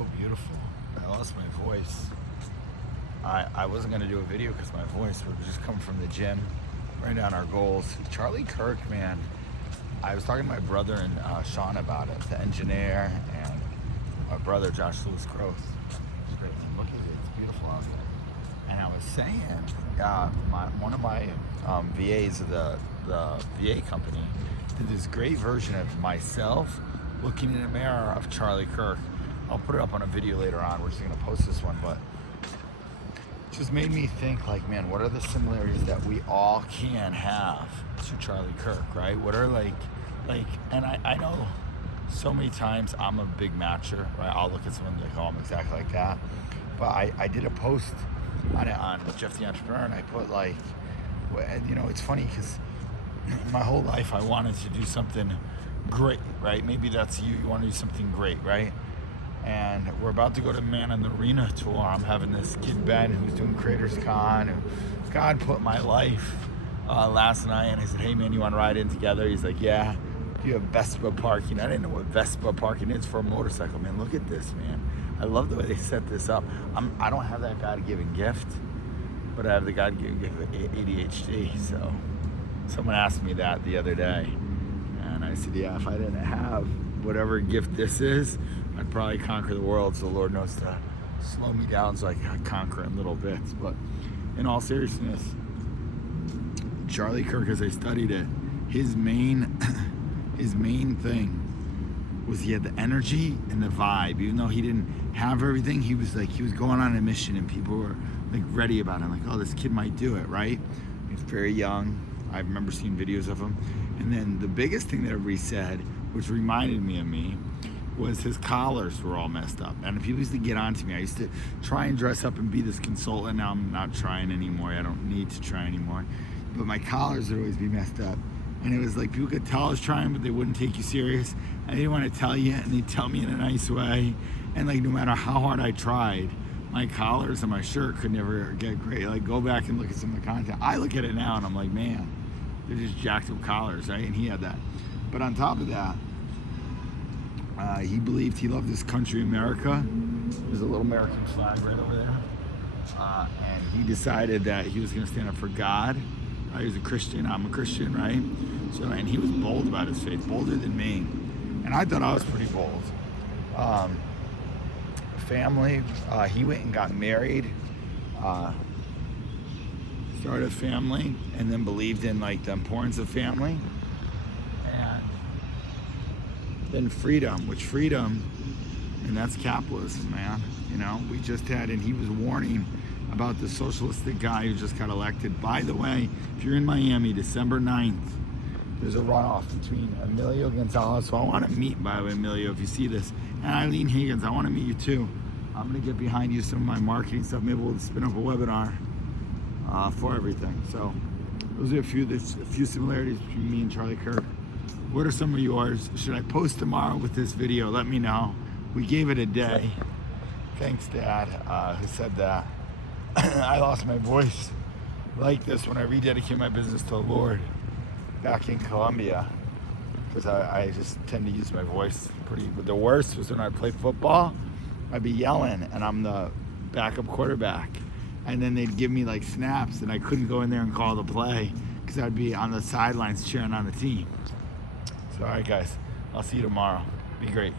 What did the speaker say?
so beautiful. I lost my voice. I wasn't gonna do a video because my voice would just come from the gym, write down our goals. Charlie Kirk, man, I was talking to my brother and Sean about it, the engineer, and my brother Josh Lewis Gross. It's great. Look at it, it's beautiful out there. And I was saying, one of my VAs of the VA company did this great version of myself looking in a mirror of Charlie Kirk. I'll put it up on a video later on. We're just gonna post this one, but it just made me think, like, man, what are the similarities that we all can have to Charlie Kirk, right? What are and I know so many times I'm a big matcher, right? I'll look at someone and I'm exactly like that. But I did a post on it on Jeff the Entrepreneur, and I put it's funny because my whole life I wanted to do something great, right? Maybe that's you want to do something great, right? And we're about to go to Man in the Arena tour. I'm having this kid Ben who's doing Creators Con, and God put my life last night, and I said, hey man, you want to ride in together? He's like, yeah. Do you have Vespa parking? I didn't know what Vespa parking is for a motorcycle. Man, look at this, man. I love the way they set this up. I don't have that God-given gift, but I have the God-given gift of ADHD. So someone asked me that the other day, and I said, yeah, if I didn't have whatever gift this is, I'd probably conquer the world. So the Lord knows to slow me down so I can conquer in little bits. But in all seriousness, Charlie Kirk, as I studied it, his main thing was he had the energy and the vibe. Even though he didn't have everything, he was going on a mission, and people were like ready about him, like, oh, this kid might do it, right? He was very young. I remember seeing videos of him. And then the biggest thing that everybody said, which reminded me of me, was his collars were all messed up. And people used to get on to me. I used to try and dress up and be this consultant. Now I'm not trying anymore. I don't need to try anymore. But my collars would always be messed up. And it was like people could tell I was trying, but they wouldn't take you serious. And they didn't want to tell you, and they'd tell me in a nice way. And like no matter how hard I tried, my collars and my shirt could never get great. Like go back and look at some of the content. I look at it now and I'm like, man, they're just jacked up collars, right? And he had that. But on top of that, he believed he loved this country, America. There's a little American flag right over there. And he decided that he was going to stand up for God. He was a Christian. I'm a Christian, right? So, and he was bold about his faith, bolder than me. And I thought I was pretty bold. Family, he went and got married, started a family, and then believed in like the importance of family. And then freedom, and that's capitalism, man. You know, we just had, and he was warning about the socialistic guy who just got elected. By the way, if you're in Miami, December 9th, there's a runoff between Emilio Gonzalez, so I want to meet, by the way, Emilio, if you see this, and Eileen Higgins, I want to meet you too. I'm going to get behind you some of my marketing stuff. Maybe we'll spin up a webinar for everything. So those are a few similarities between me and Charlie Kirk. What are some of yours? Should I post tomorrow with this video? Let me know. We gave it a day. Thanks, Dad, who said that. I lost my voice like this when I rededicated my business to the Lord back in Colombia, because I just tend to use my voice pretty. But the worst was when I played football, I'd be yelling, and I'm the backup quarterback, and then they'd give me like snaps, and I couldn't go in there and call the play because I'd be on the sidelines cheering on the team. So all right, guys, I'll see you tomorrow. Be great.